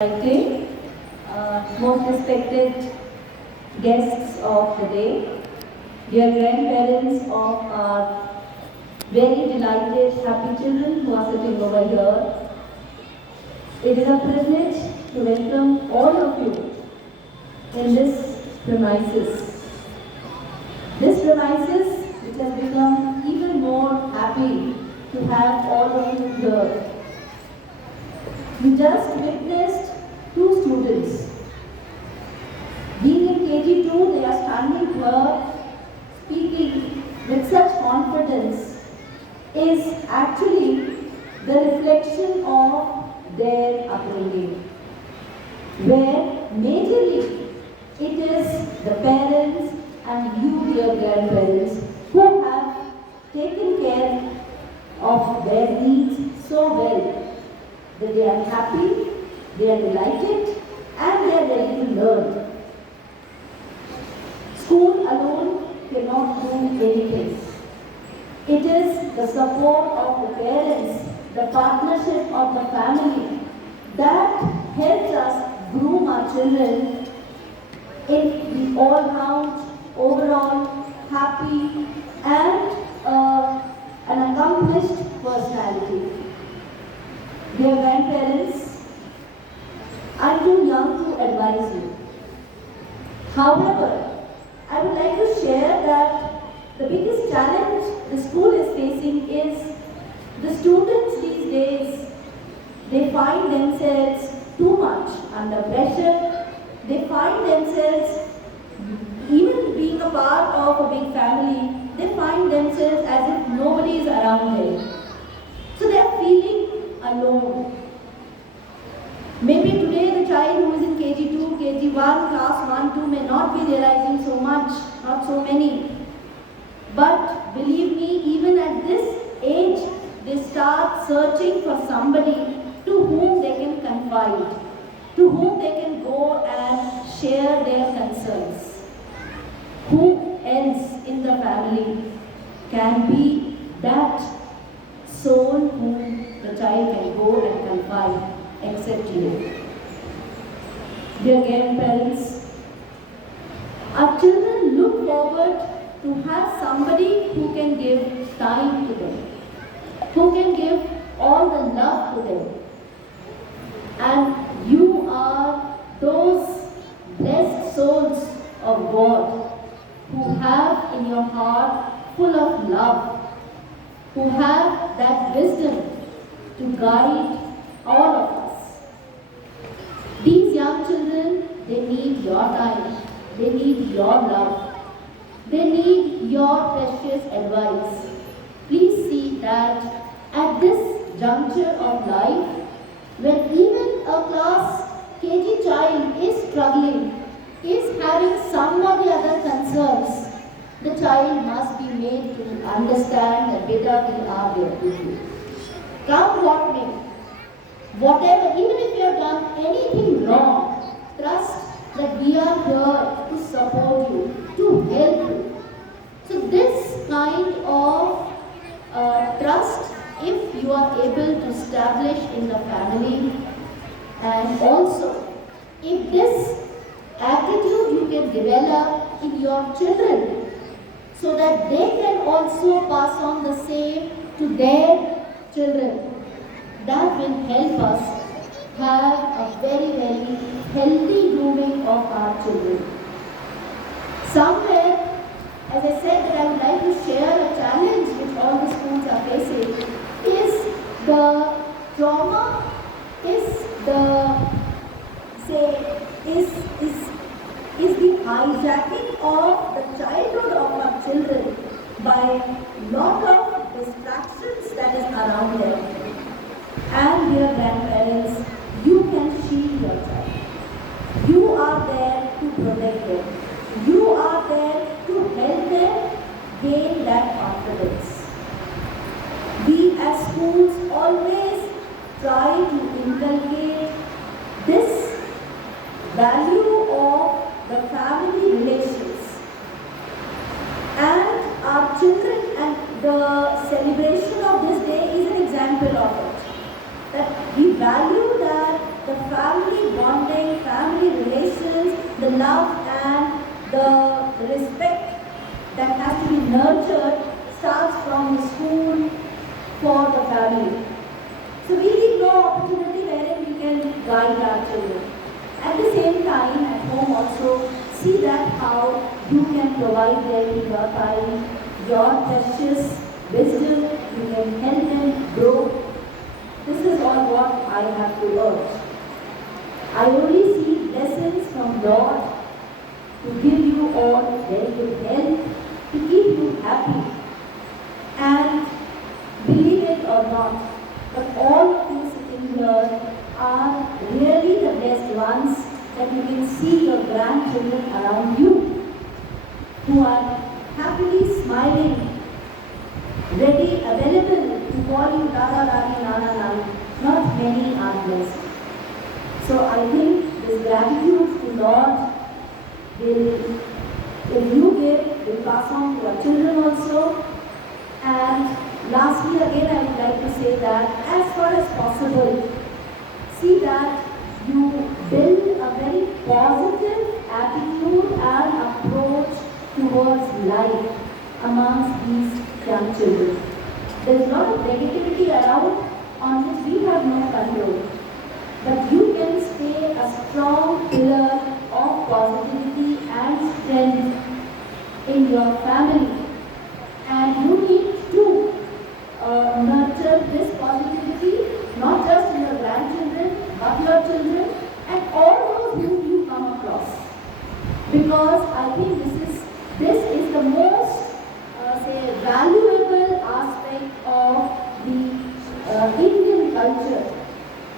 Day, most respected guests of the day, dear grandparents of our very delighted, happy children who are sitting over here, it is a privilege to welcome all of you in this premises. This premises, which has become even more happy to have all of you here. We just witnessed two students. Being in KG2, they are standing here speaking with such confidence is actually the reflection of their upbringing, where majorly it is the parents and you, dear grandparents, who have taken care of their needs so well that they are happy, they are delighted, and they are ready to learn. School alone cannot do anything. It is the support of the parents, the partnership of the family that helps us groom our children in the all-round, overall, happy and an accomplished personality. Dear grandparents, I'm too young to advise you. However, I would like to share that the biggest challenge the school is facing is the students these days, they find themselves too much under pressure. They find themselves, even being a part of a big family, they find themselves as if nobody is around them. So they are feeling alone. Maybe today the child who is in KG2, KG1, class 1, 2 may not be realizing so much, not so many. But believe me, even at this age, they start searching for somebody to whom they can confide, to whom they can go and share their concerns. Who else in the family can be that soul whom the child can go and confide except you? Dear grandparents, our children look forward to have somebody who can give time to them, who can give all the love to them. And you are those blessed souls of God who have in your heart full of love, who have that wisdom to guide all of us. These young children, they need your time, they need your love, they need your precious advice. Please see that at this juncture of life, when even a class KG child is struggling, is having some or the other concerns, the child must be made to understand that beta, we are there with you. Come what may, whatever, even if you have done anything wrong, trust that we are here to support you, to help you. So this kind of trust, if you are able to establish in the family, and also if this attitude you can develop in your children, so that they can also pass on the same to their children, that will help us have a very, very healthy grooming of our children. Somewhere, as I said, that I would like to share a challenge which all the schools are facing is the trauma, is the the hijacking of the childhood of our children by lot of distractions that is around them. And dear grandparents, you can shield your child. You are there to protect them. You are there to help them gain that confidence. We as schools always try to inculcate this value of the family relations. And our children, and the celebration of this day is an example of it. That we value that the family the love and the respect that has to be nurtured starts from the school for the family. So we leave no opportunity wherein we can guide our children. At the same time, at home also, see that how you can provide them your time, your precious wisdom, you can help them grow. This is all what I have to urge. I only see blessings from Lord to give you all very good health, to keep you happy. And believe it or not, but all of you sitting here are really the blessed ones that you can see your grandchildren around you who are happily smiling, ready, available to call you Dada, Dadi, Nana, Nani. Not many are blessed. So I think this gratitude to Lord will, if you give, will pass on to your children also. And lastly, again, I would like to say that as far as possible, see that you build a very positive attitude and approach towards life amongst these young children. There is a lot of negativity around on which we have no control. But you can stay a strong pillar of positivity and strength in your family. And you need to nurture this positivity, not just in your grandchildren, but your children and all those whom you come across. Because I think this is the most valuable aspect of the Indian culture,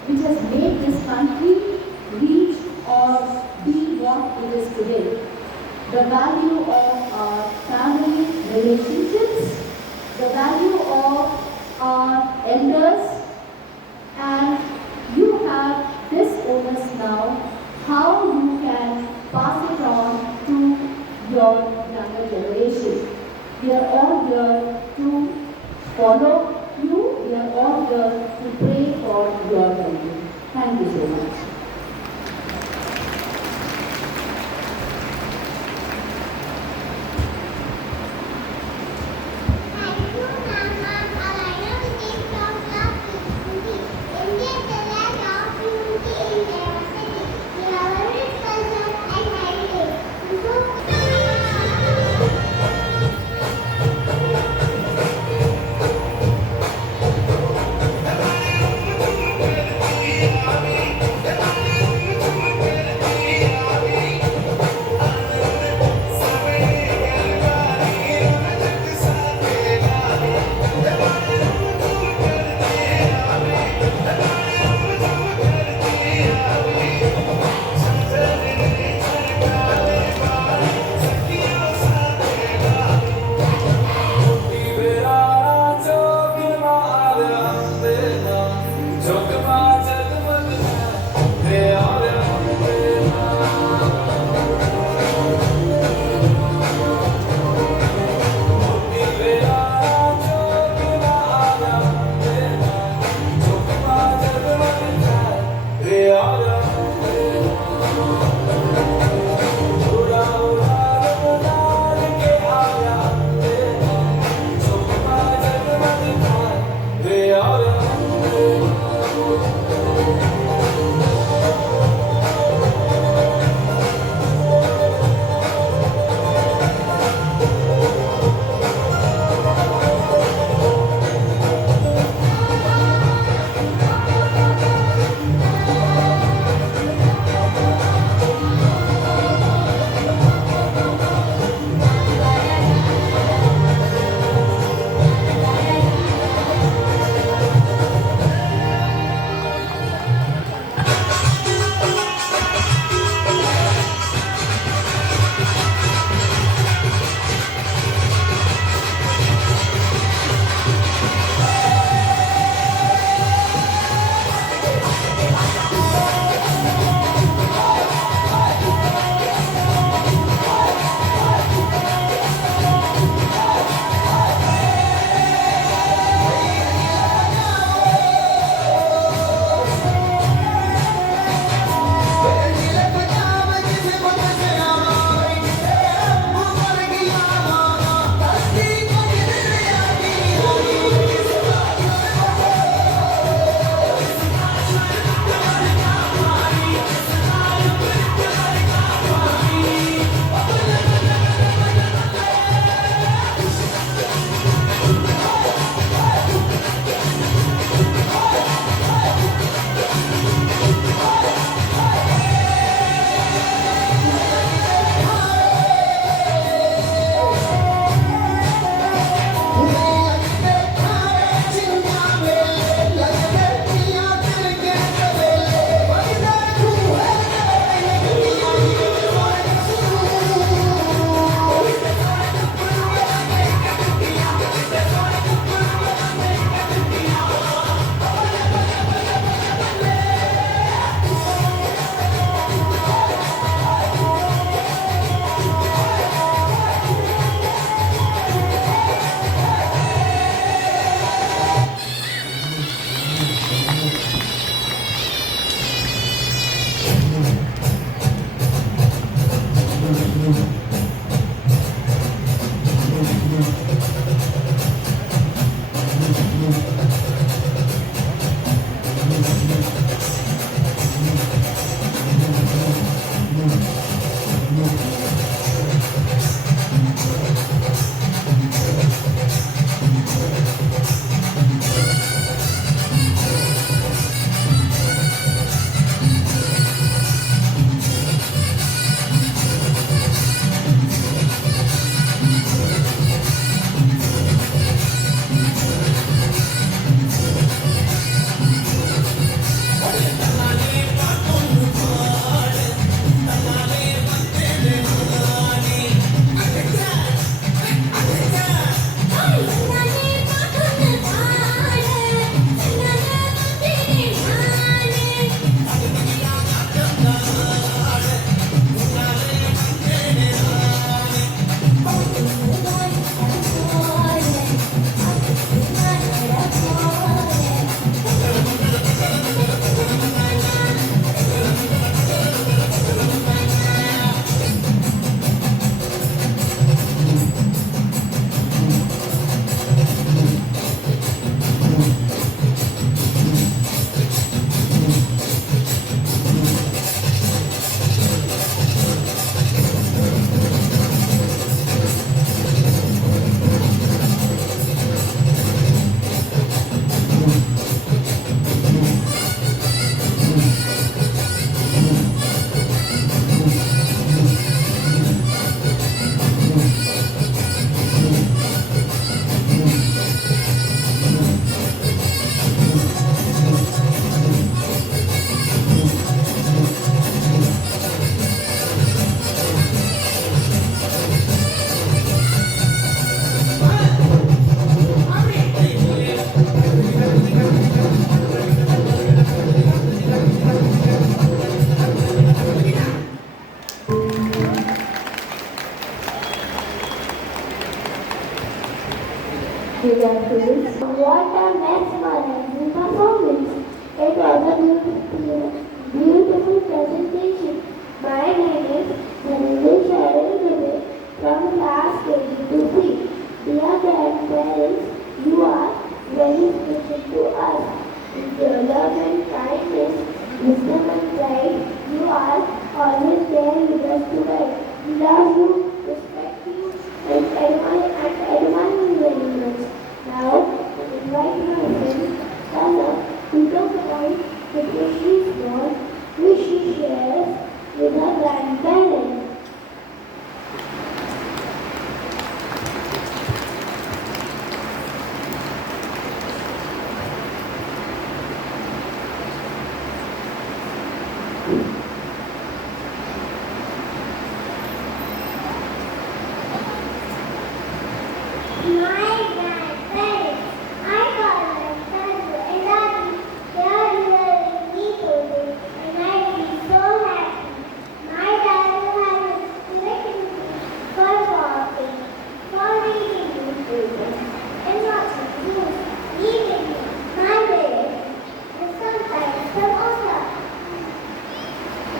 which has made this country reach or be what it is today. The value of our family relationships, the value of our elders, and you have this onus now, how you can pass it on to your younger generation. We are all here to follow you, we are all here to pray for your well-being. Thank you so much. grandparents. What a mesmerizing performance! It was a beautiful presentation. My name is Dhananjay Cheryl Dubey from class KG2C. Dear grandparents, you are very special to us. With your love and kindness, wisdom and pride, you are always there with us to guide. We love you, respect you, and admire you very much. Now, I invite my friend Tala to talk about the precious bond which she shares with her grandparents. My grandparents, I call them Sanju and Dadi. They are really me today, and I feel so happy. My dad has taken me for walking, for reading newspapers, and watching news, giving me my way, and sometimes samosa.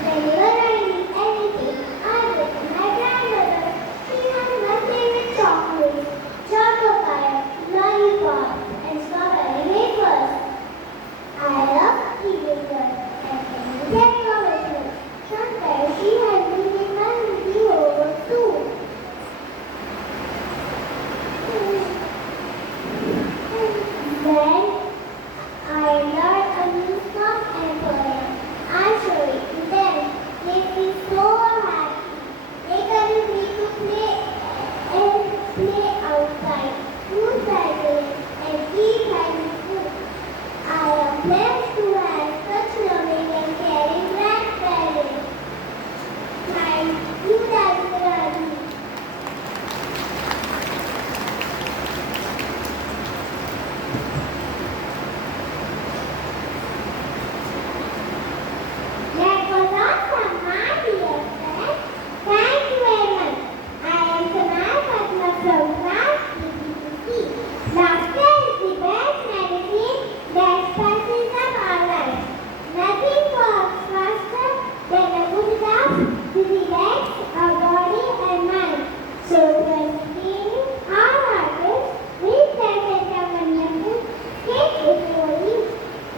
Whenever I need anything, I go to my grandmother. She has my favorite chocolates. Choco pie, lollipop, and strawberry wafers. I love eating them and technology. Sometimes she has been in my video over too. Then I learn a new song and poem. I show it to them. They feel so happy. They can't wait to play and play outside, do cycling, and eat healthy food. I am blessed to have such loving and caring grandparents. Thank you, Daddy. That was awesome, my dear friend. Thank you very much. I am Samaya Fatma from class KG2C. Laughter is the best medicine that spices up our lives. Nothing works faster than a good laugh to relax our body and mind. So when cleaning our hearts, we present a wonderful cake before you.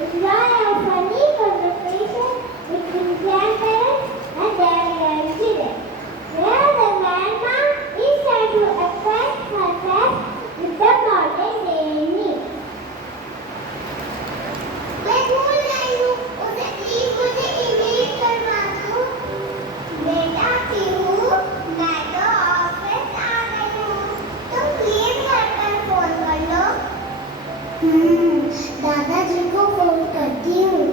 Enjoy a funny conversation between grandparents and their grandchildren, where the grandma is trying to acquaint herself with the modern day needs. मैं भूल गई हूँ, उसे please मुझे email करवा दो। बेटा पीहू, मैं तो ऑफिस आ गई हूँ, तुम प्लीज घर पर फोन कर लो। दादाजी को फोन करती हूँ।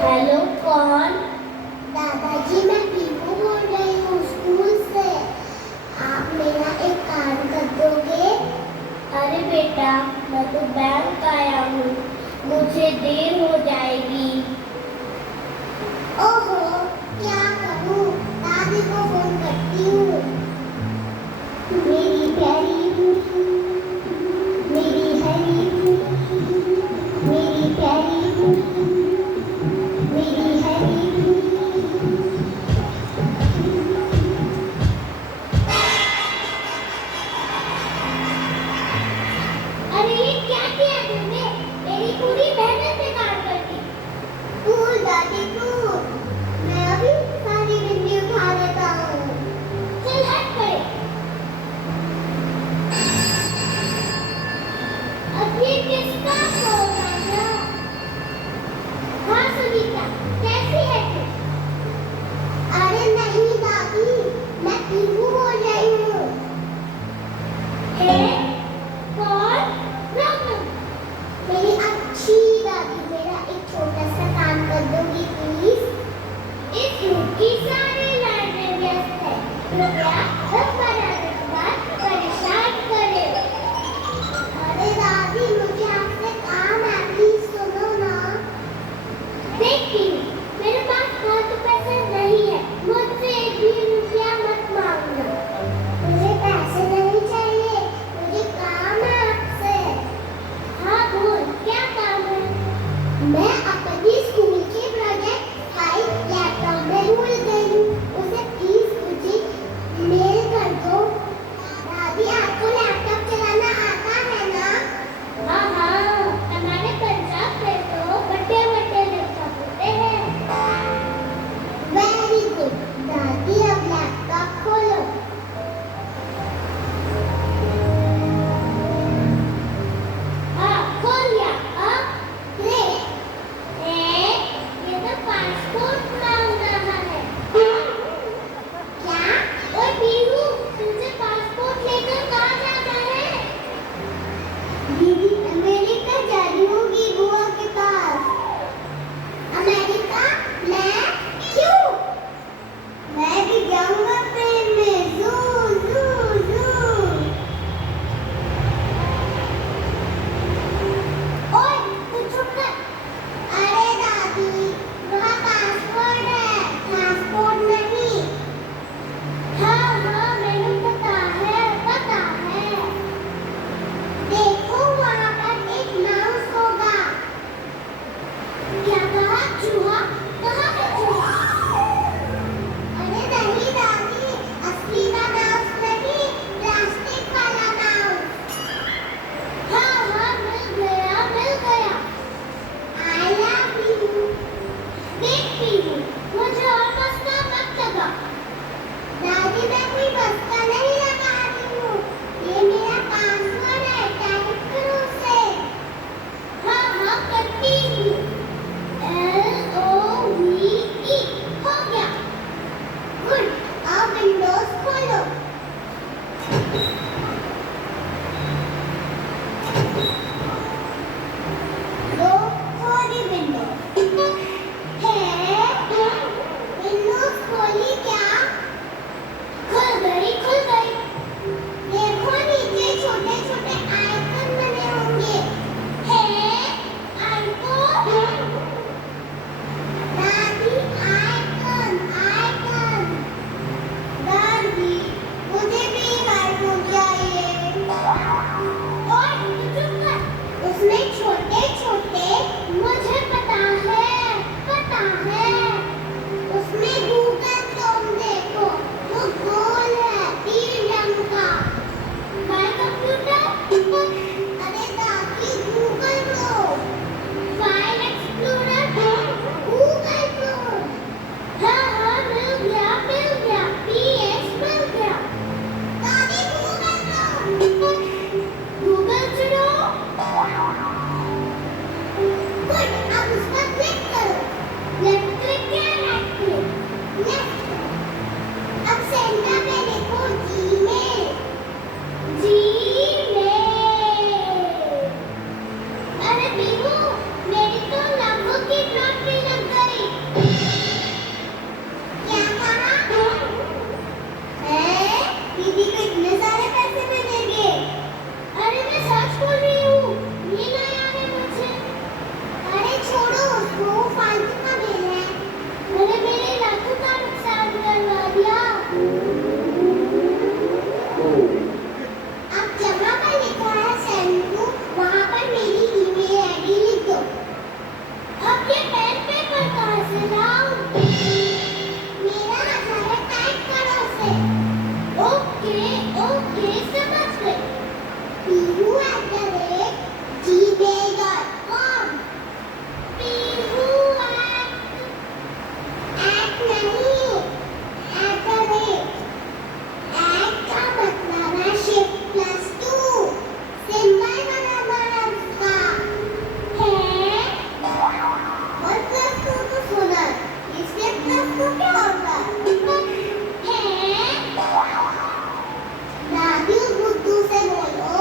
हेलो कौन? दादाजी मैं पीहू बोल रही हूँ स्कूल से। आप मेरा एक काम कर दोगे? अरे बेटा मैं तो बैंक आया हूँ, मुझे देर हो जाएगी। ओहो क्या करूँ, दादी को फोन करती हूँ। मेरी प्यारी बूटी, मेरी हरी बूटी, मेरी प्यारी बूटी, मेरी हरी बूटी। अरे ये क्या किया तुमने? मेरी पूरी मेहनत बेकार ये समझ गए pihu@gmail.com pihu@at नहीं at का मतलब है shift +2 सिंबल बना उसका है और +2 तो सुना इसलिए +2 क्या होता है दादी बुद्धू से बोलो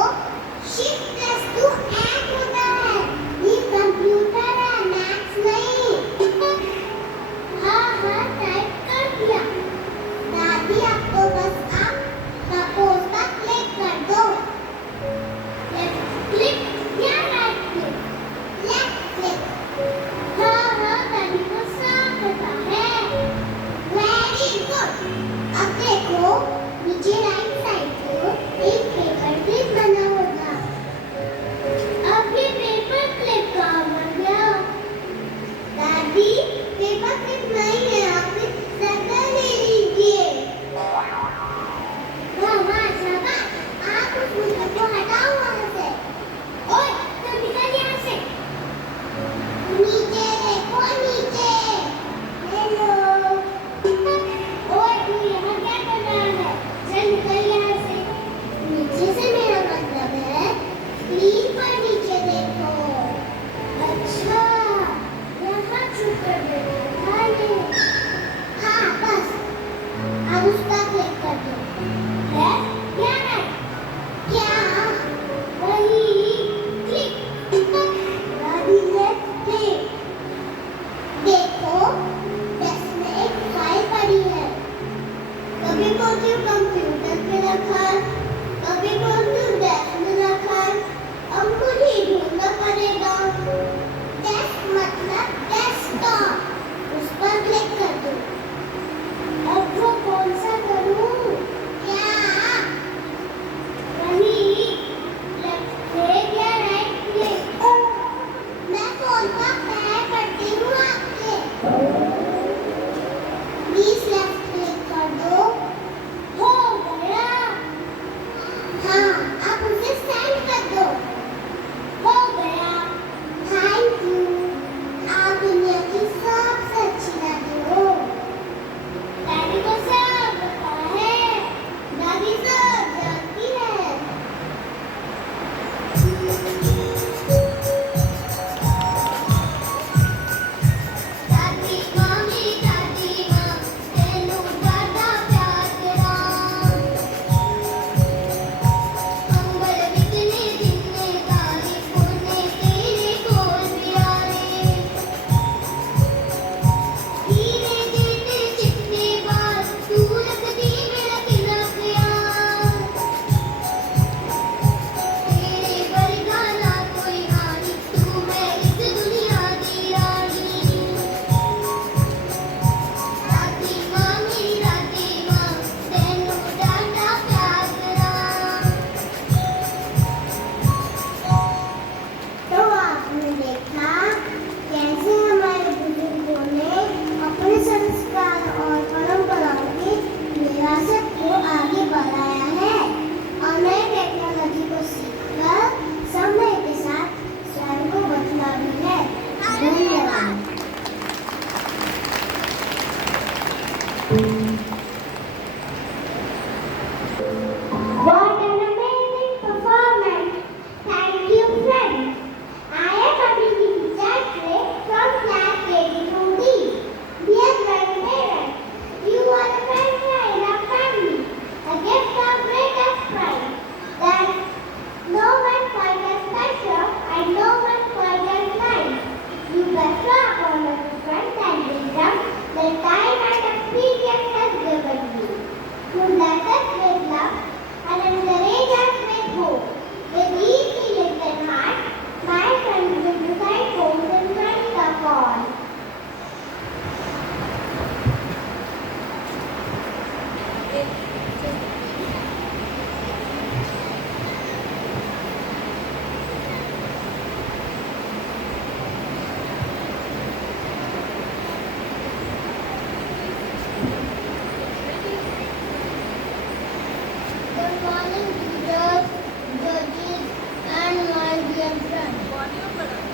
children.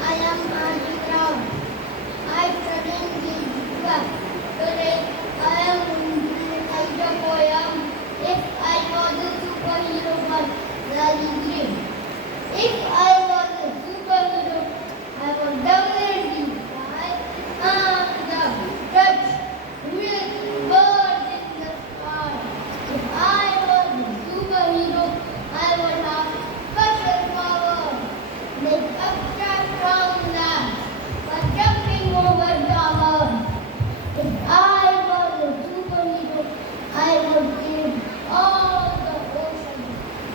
I am Andy Brown. I study in Gilgit. Today I am going to recite the poem If I Was a Superhero by Larry Green. If I was a superhero, I would definitely fly on the touch with birds in the sky. If I was a superhero, I would have special power, like abstract from land, but jumping over the mountain. If I was a superhero, I would save all the oceans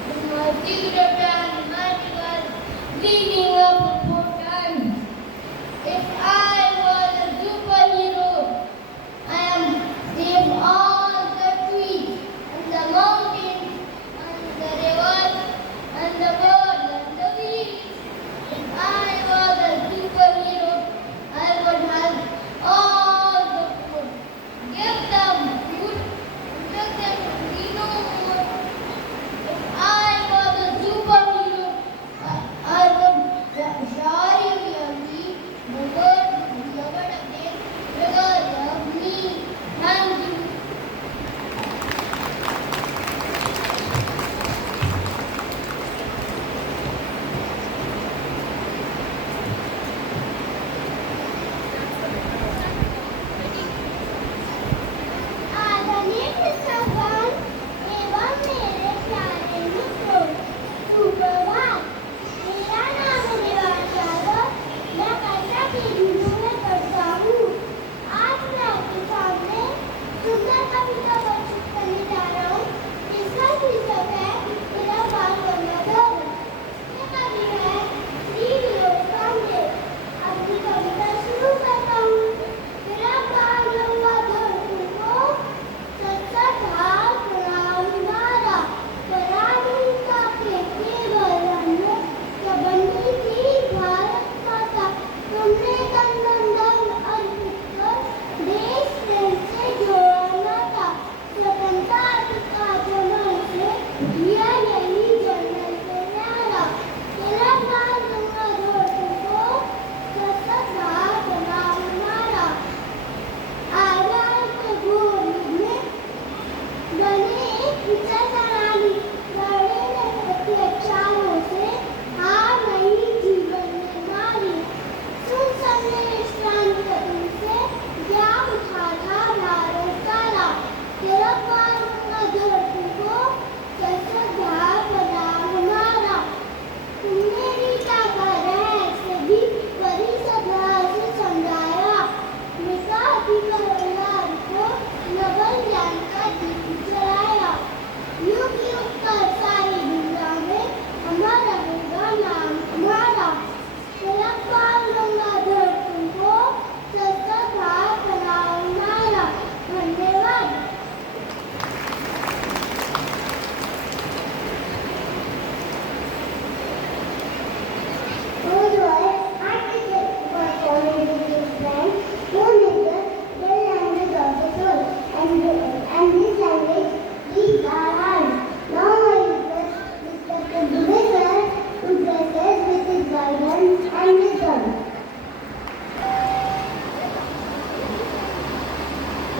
with my secret and magical leading up portents. If I was a superhero, I am save all the trees and the mountains and the rivers and the birds and the bees. If I was a superhero, I would have all the food. Give them food and make them be no more. If I was a superhero, I would surely really the world would never again because of me. Thank you. आदरणीय सभासद एवं मेरे प्यारे मित्रों, सुप्रभात। मेरा नाम है देवांश यादव। मैं कक्षा की हिंदू में पढ़ता हूँ। आज मैं आपके सामने सुंदर कविता प्रस्तुत करने जा रहा हूँ। इसका शीर्षक है मेरा बाल गंगाधर। ये कवि है श्री विनोद पांडे। अपनी कविता शुरू करता हूँ। मेरा बाल गंगाधर तुमको सच हाथ प्रणाम मारा, पराधीनता के केवल हमने बंदी थी भारत माता। तुमने तन मन धन अर्पित कर देश प्रेम से जोड़ा नाता। स्वतंत्रता का जन्म से दिया यही जन्नत से न्यारा। मेरा बाल गंगाधर तुमको सच हाथ प्रणाम मारा। आजाद के घोर युग में बने विचारधारानी लड़े ने अत्याचारों से हार नहीं जीवन में मारी। सुन सबने क्रांति कदम से त्याग उठा था भारत सारा। तेरा बाल गंगाधर तुमको सच्चा प्रणाम हमारा। तुमने रीता का रहस्य भी बड़ी सभा से समझाया। मिटा अधिकार को नवल ज्ञान का दीप जलाया। युग युग कर सारी दुनिया में हमारा होगा नाम हमारा। तेरा बाल गंगाधर तुमको सच्चा प्रणाम हमारा। धन्यवाद।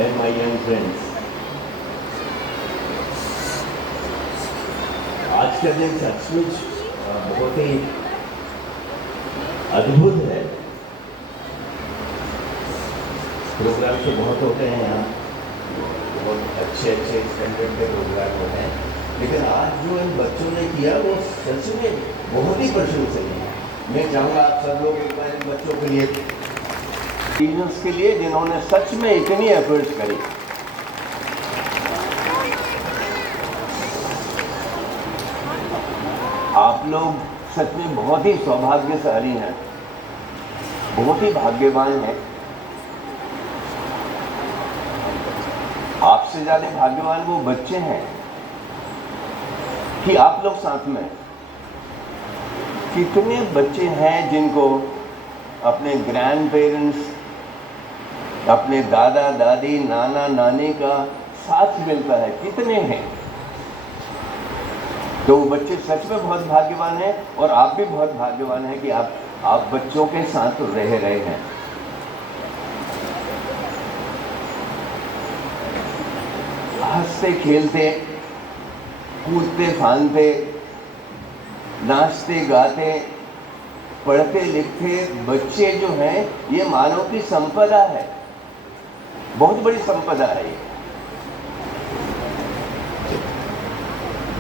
And my young friends, आज का दिन सचमुच बहुत ही अद्भुत है। प्रोग्राम तो बहुत होते हैं यहाँ, बहुत अच्छे अच्छे स्टैंडर्ड के प्रोग्राम होते हैं, लेकिन आज जो इन बच्चों ने किया वो सच में बहुत ही प्रशंसनीय है। मैं चाहूँगा आप सब लोग एक बार इन बच्चों के लिए टीचर्स के लिए जिन्होंने सच में इतनी एफर्ट्स करी। आप लोग सच में बहुत ही सौभाग्यशाली हैं, बहुत ही भाग्यवान हैं। आपसे ज्यादा भाग्यवान वो बच्चे हैं कि आप लोग साथ में। कितने बच्चे हैं जिनको अपने ग्रैंड पेरेंट्स, अपने दादा दादी, नाना नानी का साथ मिलता है? कितने हैं? तो वो बच्चे सच में बहुत भाग्यवान हैं और आप भी बहुत भाग्यवान हैं कि आप बच्चों के साथ रह रहे हैं। हंसते खेलते कूदते फांदते नाचते गाते पढ़ते लिखते बच्चे जो हैं ये मानव की संपदा है, बहुत बड़ी संपदा है ये।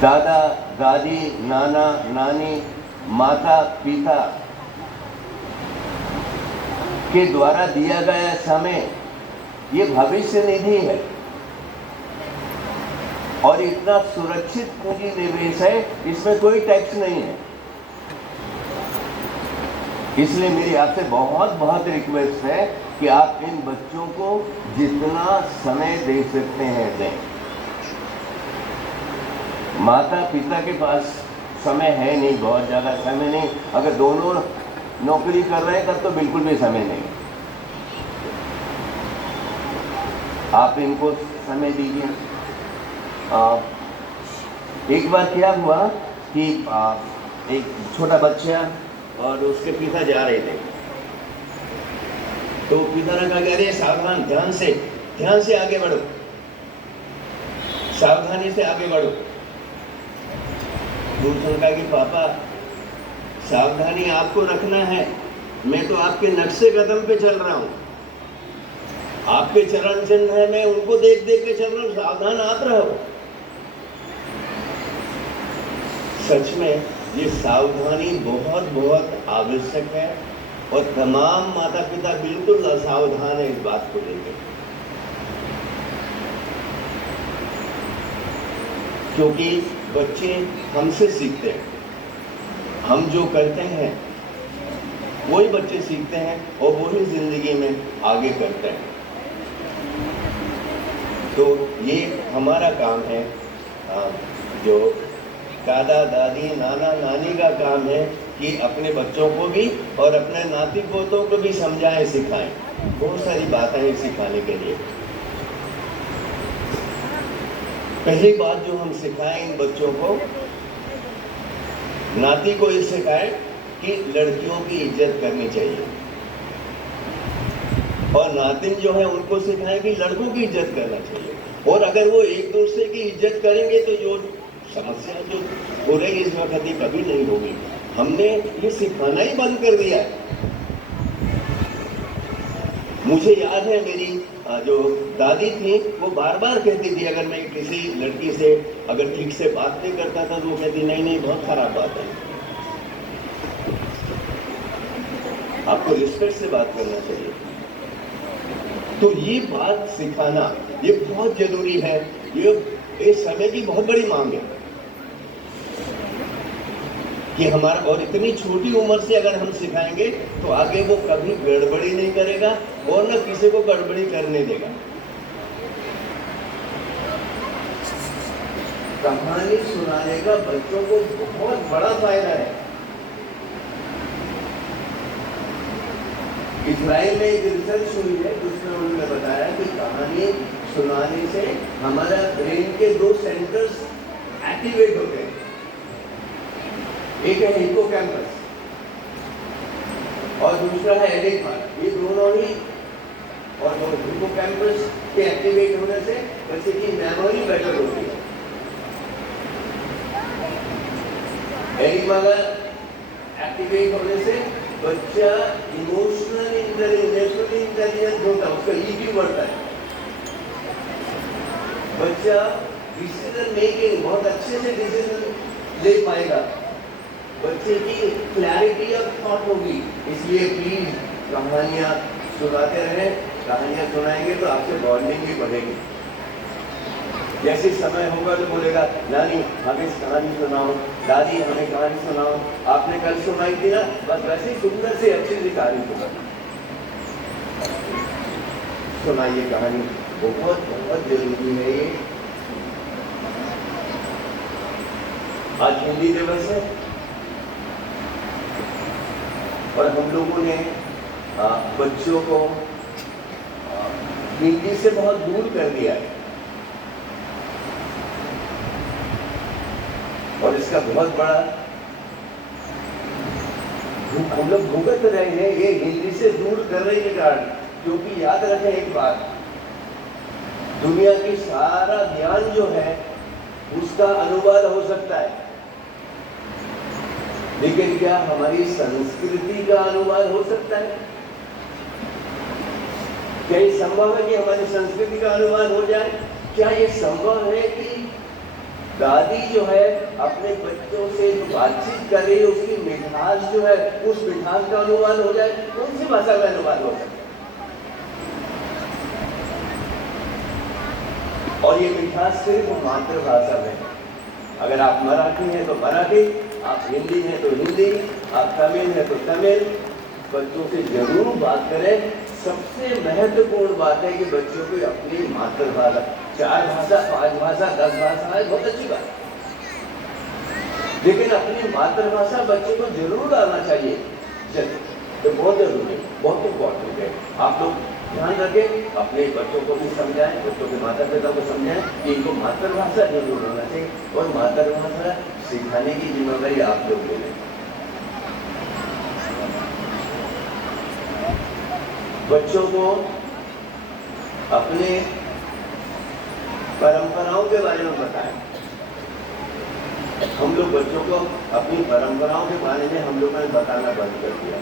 दादा दादी नाना नानी माता पिता के द्वारा दिया गया समय ये भविष्य निधि है और इतना सुरक्षित पूंजी निवेश है, इसमें कोई टैक्स नहीं है। इसलिए मेरी आपसे बहुत बहुत रिक्वेस्ट है कि आप इन बच्चों को जितना समय दे सकते हैं दें। माता पिता के पास समय है नहीं, बहुत ज़्यादा समय नहीं, अगर दोनों नौकरी कर रहे हैं तब तो बिल्कुल भी समय नहीं। आप इनको समय दीजिए। एक बार क्या हुआ कि एक छोटा बच्चा और उसके पिता जा रहे थे, तो पिता ने कहा कि अरे सावधान, ध्यान से आगे बढ़ो, सावधानी से आगे बढ़ो। दूसरे ने कहा कि पापा सावधानी आपको रखना है, मैं तो आपके नक्शे कदम पे चल रहा हूं, आपके चरण चिन्ह है, मैं उनको देख देख के चल रहा हूं, सावधान आप रहो। सच में ये सावधानी बहुत बहुत आवश्यक है और तमाम माता पिता बिल्कुल असावधान है इस बात को लेकर, क्योंकि बच्चे हमसे सीखते हैं, हम जो करते हैं वही बच्चे सीखते हैं और वही जिंदगी में आगे करते हैं। तो ये हमारा काम है, जो दादा दादी नाना नानी का काम है कि अपने बच्चों को भी और अपने नाती पोतों को भी समझाएं सिखाएं। बहुत सारी बातें हैं सिखाने के लिए। पहली बात जो हम सिखाएं इन बच्चों को, नाती को ये सिखाएं कि लड़कियों की इज्जत करनी चाहिए और नातिन जो है उनको सिखाएं कि लड़कों की इज्जत करना चाहिए। और अगर वो एक दूसरे की इज्जत करेंगे तो जो समस्या जो हो रही इस वक्त कभी नहीं होगी। हमने ये सिखाना ही बंद कर दिया है। मुझे याद है मेरी जो दादी थी वो बार बार कहती थी, अगर मैं किसी लड़की से अगर ठीक से बात नहीं करता था तो वो कहती नहीं बहुत खराब बात है, आपको रिस्पेक्ट से बात करना चाहिए। तो ये बात सिखाना ये बहुत जरूरी है। ये समय की बहुत बड़ी मांग है कि हमारा, और इतनी छोटी उम्र से अगर हम सिखाएंगे तो आगे वो कभी गड़बड़ी नहीं करेगा और न किसी को गड़बड़ी करने देगा। कहानी सुनाने का बच्चों को बहुत बड़ा फायदा है। इजराइल में एक रिसर्च हुई है जिसमें उन्होंने बताया कि कहानी सुनाने से हमारा ब्रेन के 2 सेंटर्स एक्टिवेट होते हैं। एक है हिप्पोकैम्पस और दूसरा है एडिगमास। ये दोनों ही, और हिप्पोकैम्पस के एक्टिवेट होने से बच्चे की मेमोरी बेटर होती है। एडिगमास एक्टिवेट होने से बच्चा इमोशनली इंटेलिजेंस होता है, उसका ईक्यू बढ़ता है। बच्चा डिसीजन मेकिंग बहुत अच्छे से डिसीजन ले पाएगा, बच्चे की क्लैरिटी ऑफ थॉट होगी। इसलिए प्लीज कहानियां सुनाते रहें। कहानियां सुनाएंगे तो आपसे बॉन्डिंग भी बढ़ेगी। जैसे समय होगा तो बोलेगा नानी हमें कहानी सुनाओ, दादी हमें कहानी सुनाओ, आपने कल सुनाई थी ना, बस वैसे ही सुंदर से अच्छी सी कहानी सुनाइए। कहानी बहुत बहुत जरूरी है। ये आज हिंदी दिवस है और हम लोगों ने बच्चों को हिंदी से बहुत दूर कर दिया है और इसका बहुत बड़ा हम लोग भुगत रहे हैं ये हिंदी से दूर कर रहे हैं कारण। क्योंकि याद रखें एक बात, दुनिया की सारा ज्ञान जो है उसका अनुवाद हो सकता है, लेकिन क्या हमारी संस्कृति का अनुवाद हो सकता है? क्या ये संभव है कि हमारी संस्कृति का अनुवाद हो जाए? क्या ये संभव है कि दादी जो है अपने बच्चों से जो बातचीत कर रही है उसकी मिठास जो है उस मिठास का अनुवाद हो जाए? कौन सी भाषा का अनुवाद हो सकता है? और ये मिठास सिर्फ मातृभाषा में है। अगर आप मराठी हैं तो मराठी, आप हिंदी हैं तो हिंदी, आप तमिल हैं तो तमिल। बच्चों से जरूर बात करें। सबसे महत्वपूर्ण बात है कि बच्चों को अपनी मातृभाषा, 4 भाषा 5 भाषा 10 भाषा है बहुत अच्छी बात, लेकिन अपनी मातृभाषा बच्चों को जरूर आना चाहिए। तो बहुत जरूरी, बहुत इम्पोर्टेंट है। आप लोग ध्यान रखें, अपने बच्चों को भी समझाएं, बच्चों के माता पिता को समझाएं कि इनको मातृभाषा जरूर होना चाहिए और मातृभाषा सिखाने की जिम्मेदारी आप लोग ले लें। बच्चों को अपने परंपराओं के बारे में बताएं। हम लोग बच्चों को अपनी परंपराओं के बारे में हम लोगों ने बताना बंद कर दिया।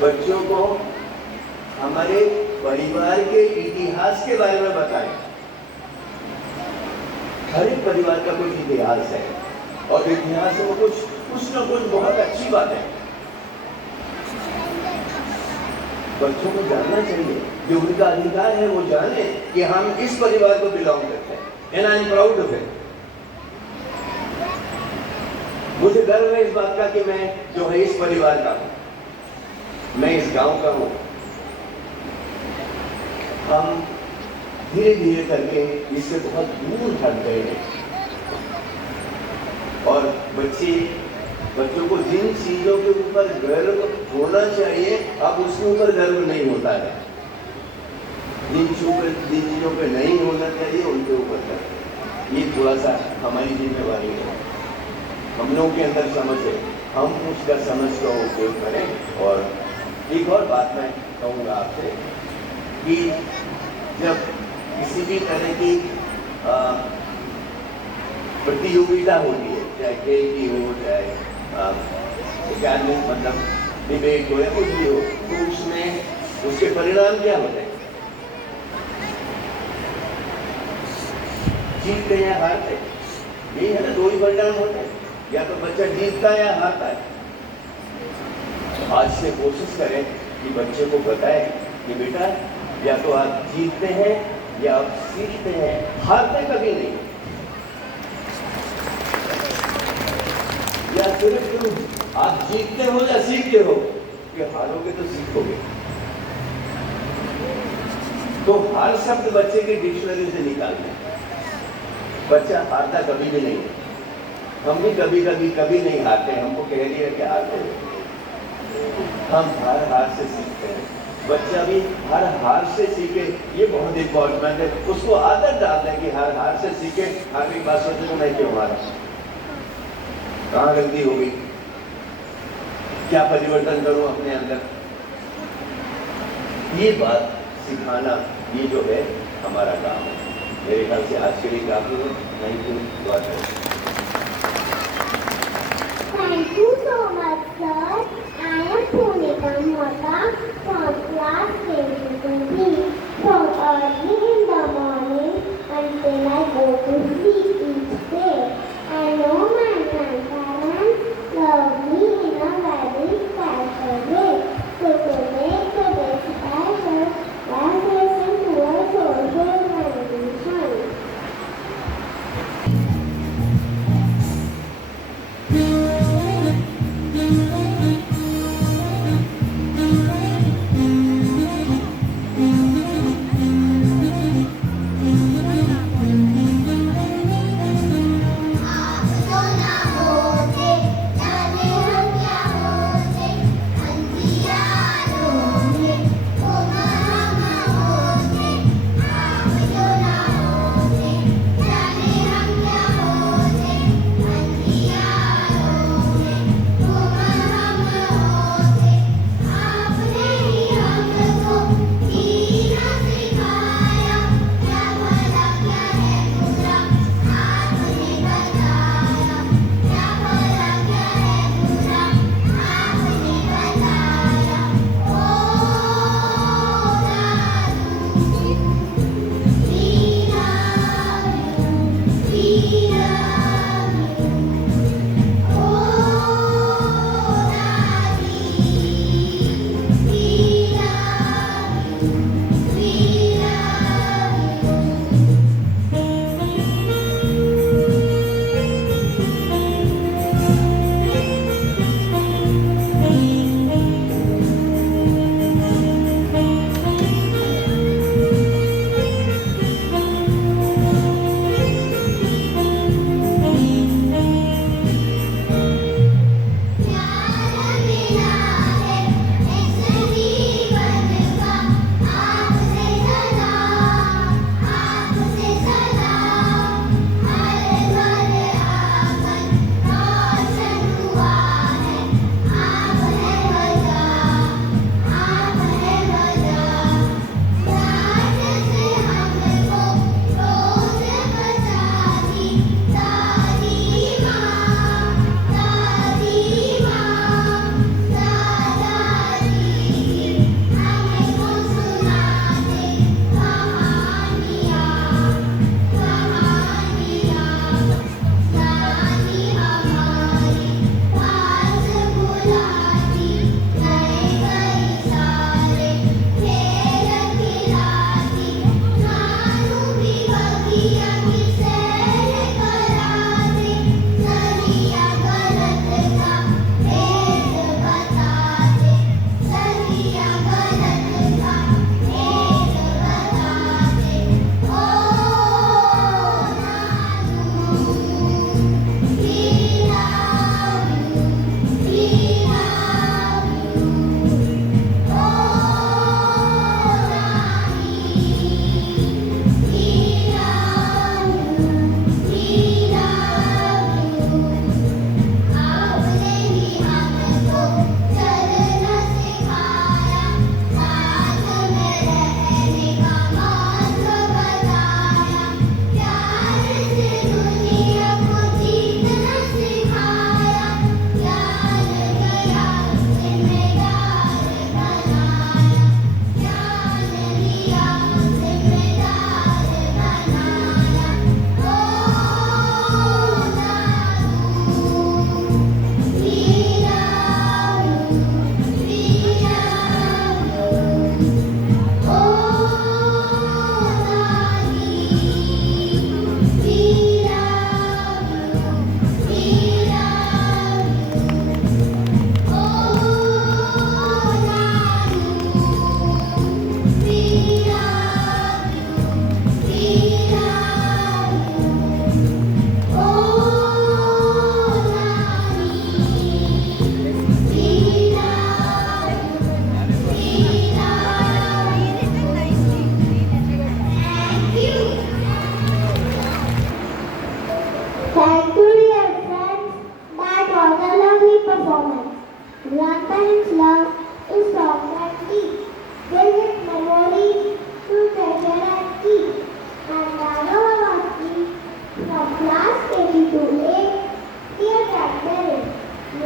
बच्चों को हमारे परिवार के इतिहास के बारे में बताएं। हर एक परिवार का कुछ इतिहास है और इतिहास में कुछ न कुछ बहुत अच्छी बात है। बच्चों को जानना चाहिए, जो उनका अधिकार है वो जाने कि हम इस परिवार को बिलोंग करते हैं and I am proud of it. मुझे गर्व है इस बात का कि मैं जो है इस परिवार का हूं, मैं इस गांव का हूं। हम धीरे धीरे करके इससे बहुत दूर हट गए हैं और बच्चों को जिन चीजों के ऊपर गर्व होना चाहिए अब उसके ऊपर गर्व नहीं होता है। जिन चीजों पे नहीं होना चाहिए उनके ऊपर गर्व, ये थोड़ा सा हमारी जिम्मेवारी है। हम लोगों के अंदर समझ है, हम उसका समझ का उपयोग करें। और एक और बात मैं कहूँगा आपसे कि जब किसी भी तरह की प्रतियोगिता होती है, चाहे खेल की हो, चाहे एकेडमिक मतलब डिबेट हो या कुछ भी हो, तो उसमें उसके परिणाम क्या होते हैं? जीतते हैं या हारते हैं, यही है ना। 2 ही परिणाम होते हैं, या तो बच्चा जीतता है या हारता है। आज से कोशिश करें कि बच्चे को बताएं कि बेटा या तो आप जीतते हैं या आप सीखते हैं, हारते कभी नहीं। या सिर्फ तुम आप जीतते हो या सीखते हो, कि हारोगे तो सीखोगे। तो हार शब्द बच्चे की डिक्शनरी से निकाल दें। बच्चा हारता कभी भी नहीं। हम भी कभी नहीं हारते, हमको कह दिया कि हारते हैं। हम हार से सीखते हैं। बच्चा भी हर हार से सीखे, ये बहुत इंपॉर्टेंट है। उसको आदत डाल दें कि हर हार से सीखे। हर एक बात सोचे तो मैं क्यों हारा, कहाँ गलती हो गई, क्या परिवर्तन करूं अपने अंदर। ये बात सिखाना, ये जो है हमारा काम है। मेरे ख्याल से आज के लिए काफी है। Thank you. Thank you so much, sir. I am Bhumika Mohta from class KG. From early in the morning until I go to sleep each day, I know my grandparents love me in a very special way. So to make the day special, let's listen to a social rendition.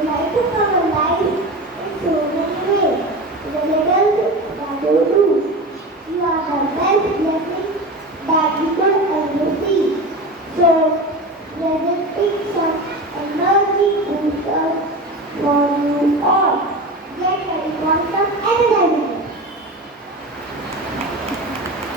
the light of our life in so many ways. The little that you do